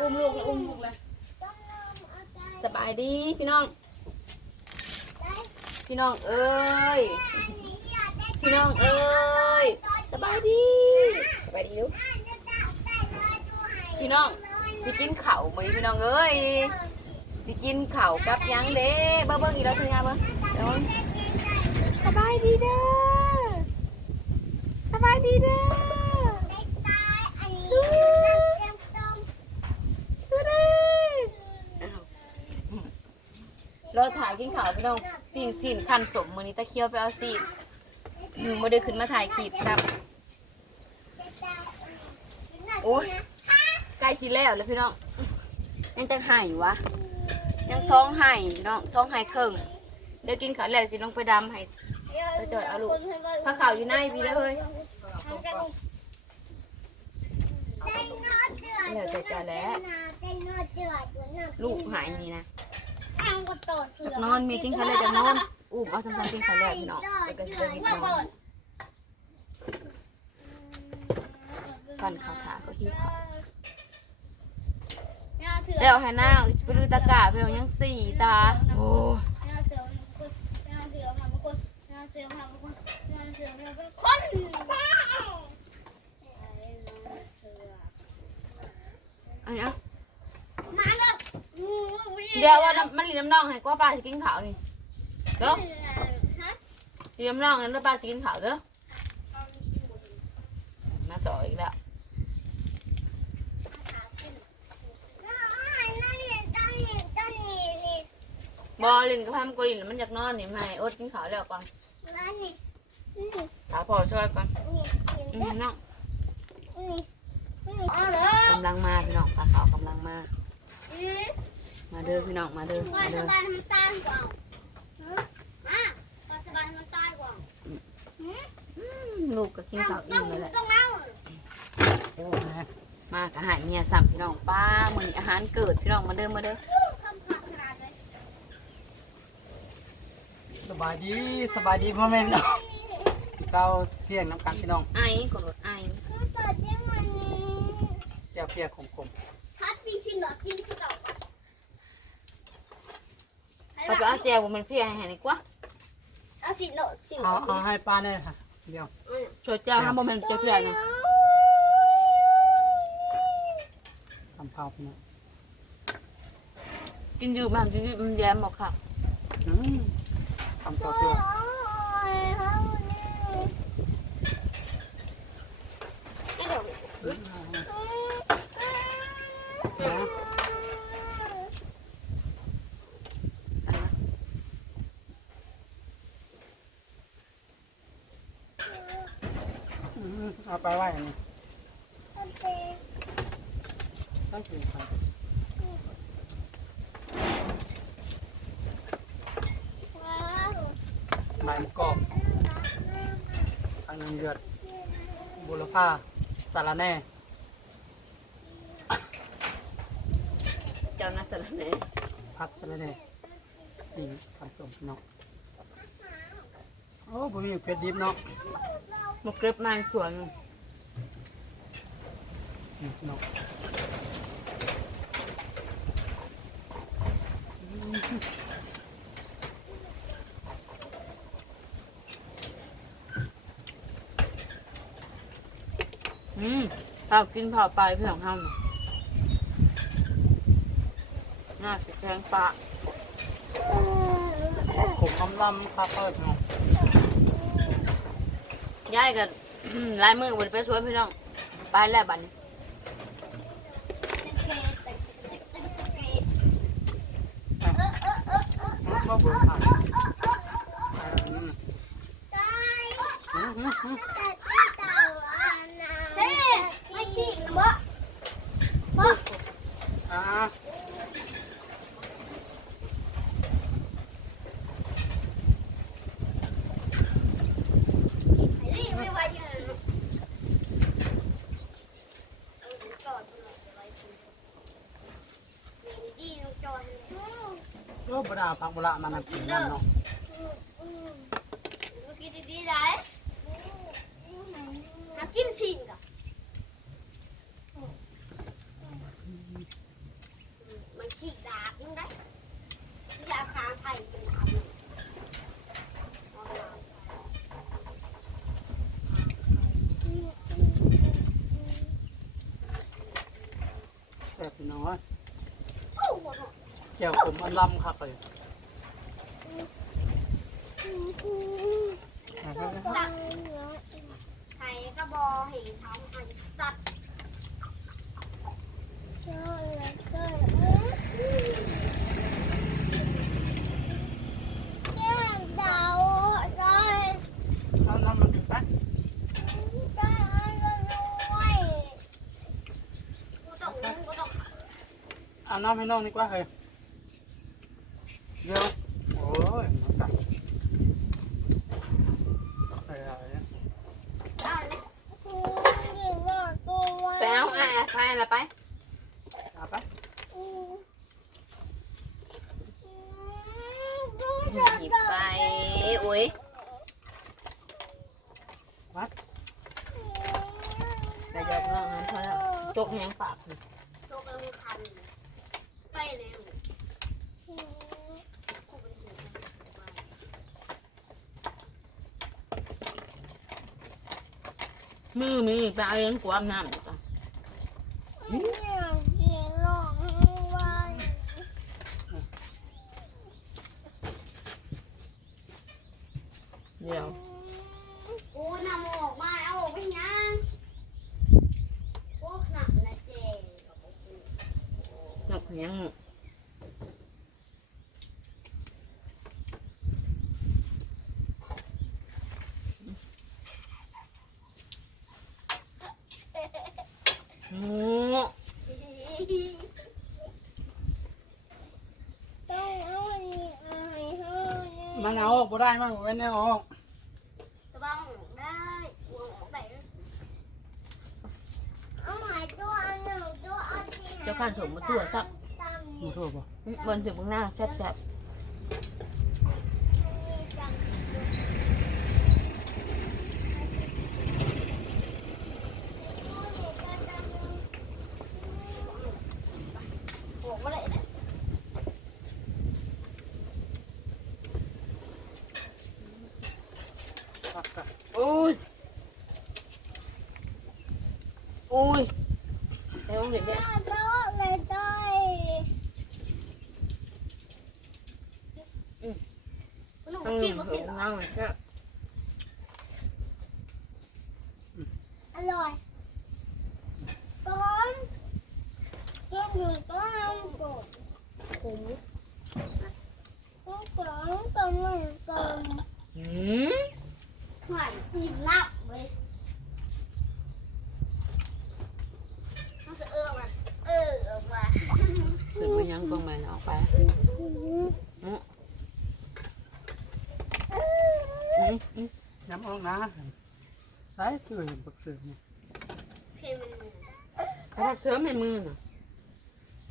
อุ้มลูกเลยอุ้มลูกเลยสบายดีพี่น้อง พี่น้องเอ้ย พี่น้องเอ้ย สบายดีสบายดีลูกพี่น้องสิกินข้าวบ่พี่น้องเอ้ยสิกินข้ากับยังเด้เบิ่งเบิ่งอีกแล้วคืองานเบิ่งเดี๋ยวสบายดีเด้อสบายดีเด้อ เราถ่ายกินข่าวพี่น้องปีนสินคันสมมือนี้ตะเคียวไปเอาสิอืมมาได้ขึ้นมาถ่ายคลิปครับโอ้ยใกล้สิแล้วเลยพี่น้องยังจะหายวะ ยังซองไห้พี่น้องซองไห้ครึ่งเดี๋ยวกินข้าวแล้วสิลงไปดำให้ไปจอยเอาลูกผ้าขาวอยู่ในพี่แล้วเฮ้ยแล้วจะจะแล้วลูกหายนี่นะ จากนอนมีกินข้าวแล้วจากนอนอุ้มเอาสำคัญกินข้าวแล้วพี่น้องแล้วก็จะไปนอนฟันขาวขาก็ที่ขาวแล้วให้นางไปดูตะกร้าพี่น้องยังสี่ตาโอ้อันนี้ เอาเดี๋ยวว่าน้ำมันรีน้ำน่องให้กว่าป้าจะกินข้าวนี่เด้อรีน้ำน่องนั้นแล้วป้าจะกินข้าวเด้อมาสอยอีกแล้วบอลินกับพัมกลินมันอยากนอนนี่ไม่อดกินข้าวแล้วก่อนขาพอช่วยก่อนอืมน้องกำลังมาพี่น้องปลาขาวกำลังมา มาเด้อพี่น้องมาเด้อมาเด้ออืมลูกก็กินข้าวอิ่มเลยแหละโอ้แม่มากอาหารเมียสั่มพี่น้องป้ามือนี้อาหารเกิดพี่น้องมาเด้อมาเด้อสบายดีสบายดีพ่อแม่เนาะเราเที่ยงน้ำกันพี่น้องไอ้กดรถไอ้แก้วเพียขมไป ไปเอาแจวผมเป็นพี่ให้ให้ดีกว่าเอาสิโนสิๆเอาเอาให้ป้าได้ค่ะ เดี๋ยวช่วยแจวห้ามบ่แม่นแจวเพื่อนนะทำข้าวพี่น้องกินอยู่มันกินอยู่มันแย้มบอกค่ะอืมทำต่อเพื่ออืมเอานะอืมเอา ไปไหว้อันนี้ต้องกินไปใบมะกอกอันนึงเดือดบุรพาสาระแหน่เจ้านักสารเนพักสาระแหน่นี่ขันสมพี่น้องโอ้บ่มีเผ็ดดิบเนาะมกเก็บมาสวนนี่พี่น้ องอืมเรากินเผาไปเพื่อนของเราน่ะน่าสิแทงปลาขมคำลำคาเปิดพี่น้องย้ายกัน ลายมือบนไปสวนพี่น้อง ไปแล้วบัดนี้ บ่เบิ่งผ่านมอืมอืมอืมเฮ้ยไม่ขี้นะบ่บ่อ่า ไอ้นี่ไม่ไหวอยู่นะจอดไว้ดีน้องจอด โอ้บ่ได้เอาผักบ่ละมันน่ะกินนั่นเนาะ เมื่อกี้ดีๆได้หากินสิ่งกะ แก้วผมอันลำครับเลยเอาไปเลยตังไทยก็บอเห็นเขาอันสัตว์เจ้าเลยเจ้าเจ้าดาวได้เอาน้ำมันดึกไปะไรด้วยกูต้องกูต้องเอาน้ำให้น้องดีกว่าเฮ้ย เดี๋ยวโอ้ยมากัดเฮ้ยเอาเนี่ยได้กูยิงว่ากูไว้ไปเอาอะไปละไปเอาไปอืมหยิบไปอุ้ยวัดไปยกน้องนั้นพอแล้วจกแหงปากโลกมันคันไปเลย มือมีไปเอาเองกวามน้ำดีกว่า เนี่ยเสียงร้องไห้ เดี๋ยว โอ้นำออกมาเอาออกไปยังพวกหนักนะเจ นกแหง ห มูต้องเอาอันนี้เอาให้เธอเนี่ยมันเอาออกบ่ได้มันบ่แม่นแนวออกจะบ้างได้วงออกไปเอาหมายตัวอันหนึ่งตัวอันที่เจ้าข้านถมมาทั่วซักตามมันี้นทั่วบ่ บนถึงบางหน้าแซ่บมีจังโอ้ไม่ได้นะ ปักกะๆอุ้ยอุ้ยไอ้ห้องเด็กเนี่ยโดนเลยได้หนูต้ องกิกินนมาถึสิงน้ำมันแซ่บอร่อยต้นต้นหนึ่งต้นน้ำกบผมต้นสองต้นหนึ่งต้นหืมเหมือนจีบนับเลยต้องจะเออมาเออออกมาถึงไปยังกองมันออกไปอืมอืมอืมย้ำออกนะใส่คือเห็นปักเสือนี่เพลงมันเขาทักเสริมให้มือน่ะ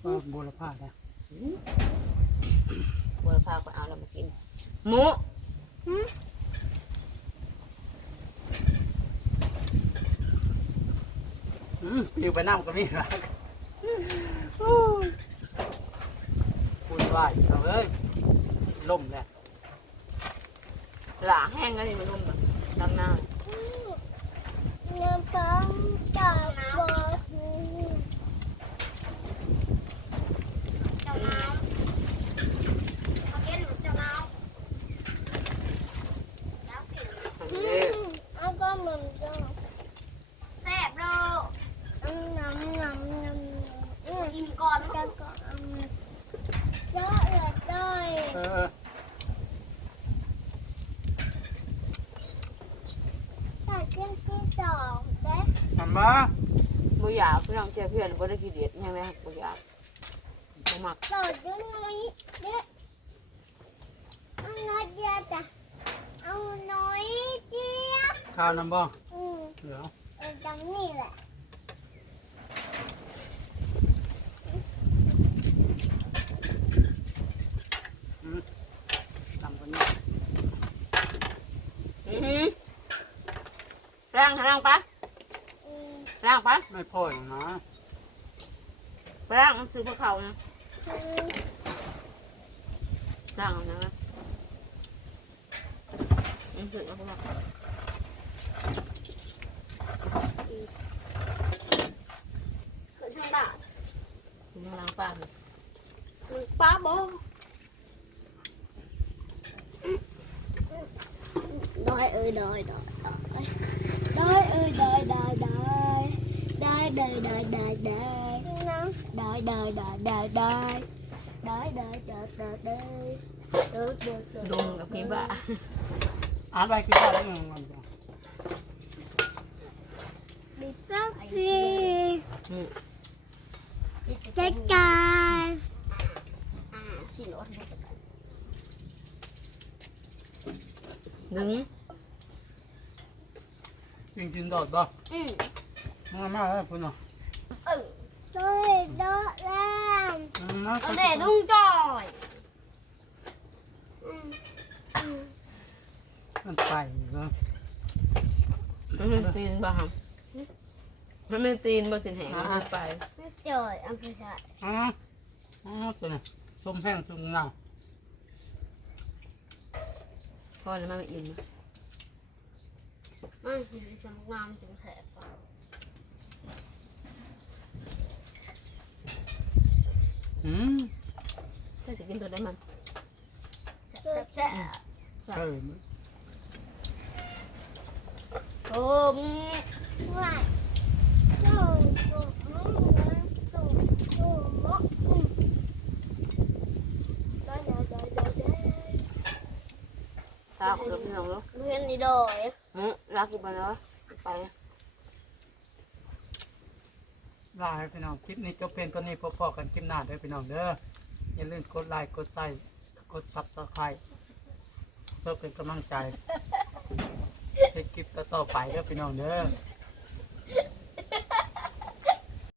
ว่าบูรพาเนี่ยบัวพาไปเอาแล้วมากินหมู อืมอยู่ไปน้ำก็มีรักพูดว่าอยู่เอาเลยล่มเนี่ยหลาแห้งแล้วนี่มันนุ่มแบบดำหน้าเนื้อปังจากบัวเจ้าน้ำเอาเย็นเจ้าน้ำแล้วสิ อันนี้ เอาก็เหมือนเดิมแซ่บเลยน้ำน้ำน้ำอืมอิ่มก่อนแล้วก็เอามาเยอะเลยได้ เออ ถ้าจิ้มที่สองเด้ มันมา บุอยากพี่น้อง เจ้าเพื่อนบ่ได้กินเด็ดยังไงบุอยากบ่มักต่อด้วยน้อยเด้เอาน้อยเดียวจ้ะเอาน้อยเดียวข้าวน้ำบ่อืมเหลือเออจังนี่แหละทำกันเนี่ยอือหือร่างร่างปะอืมร่างปะไม่พอหรอกนะ ร่างมันซื้อพวกเขานะอืมร่างเอานะมันซื้อพวกเขาขึ้นทางด่านคุณร่างป้าเลยขึ้นมึงป้าบอดอยเอ้ยดอยดอยดอยดอยเอ้ยดอยดอยดอยดอยดอยดอยดอย ดอยดอยดอยดอยดอยดอยดอยดอยดอยดอยดอยดอยดอยดอ ออโดยโดยแล้วอืมนะเอาเด็ดลุงจอยอืมอืมมันไปเนาะมันเป็นตีนบ่ฮะมันเป็นตีนบ่สินแหงมันไปจอยเอาไปใส่อ๋ออ๋อตัวนี้ส้มแห้งส้มเงาพอแล้วมันไม่อิ่มนะ มันคือสำงามถึงแผล เปล่าอืมถ้าสิกินตัวได้มันแซ่บแซ่บเออโอ้มว่าโจ้โจ้โจ้โจ้โจ้โจ้อืมได้ได้ได้ได้ได้ตาเกือบพี่น้องแล้วเรียนนี่ดอยอือรักอยู่บ้านแล้วไป ลาให้พี่น้องคลิปนี้จบเพียงตัวนี้พอๆกันคลิปหน้าเด้อพี่น้องเด้ออย่าลืมกดไลค์กดไซค์กดซับสไครต์เพื่อเป็นกำลังใจให้คลิปต่อๆไปเด้อพี่น้องเด้อ